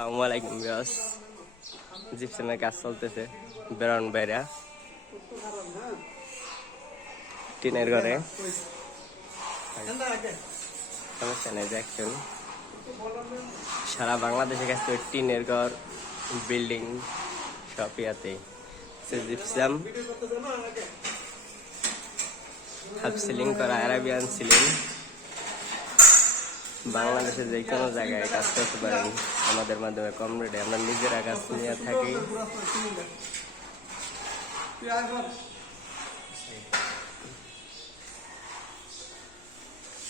আসসালামু আলাইকুম ভিউয়ার্স, জিপসামের কাজ চলতেছে বেরন বাইরা টিনের ঘরে। সমস্যা নেই, দেখছেন সারা বাংলাদেশে কাজ করে টিনের ঘর, বিল্ডিং সব ইয়াতে জিপসাম হাফ সিলিং করা, আরাবিয়ান সিলিং। বাংলাদেশের যে কোনো জায়গায় কাজ করতে পারেন আমাদের মাধ্যমে, কম রেটে আমরা নিজেরা কাজ নিয়ে থাকি।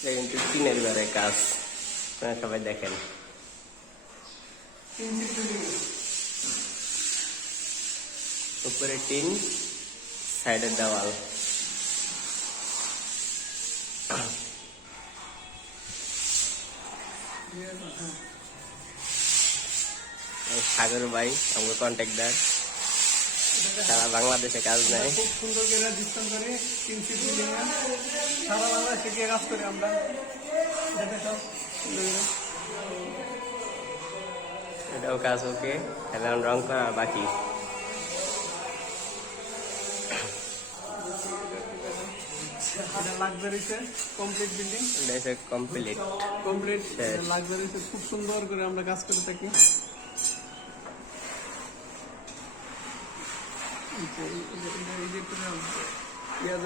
কিন্তু টিনের ঘরে কাজ সবাই দেখেন। উপরে টিন, সাইডের দেওয়াল। সাগর ভাই আমাকে কন্ট্যাক্টার, সারা বাংলাদেশে কাজ নেয়। খুব সুন্দর করে ডিসকাউন্ট করে 3 সিট বিল্ডিং সারা বাংলাদেশে গিয়ে কাজ করি আমরা। এটাও কাজ ওকে, এখন রং করা বাকি। এটা লাক্সারিতে কমপ্লিট বিল্ডিং, এটা হচ্ছে কমপ্লিট লাক্সারিতে খুব সুন্দর করে আমরা কাজ করে থাকি।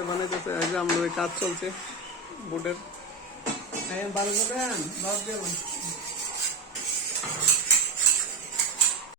বানাইতেছে আমাদের কাজ চলছে বোর্ডের।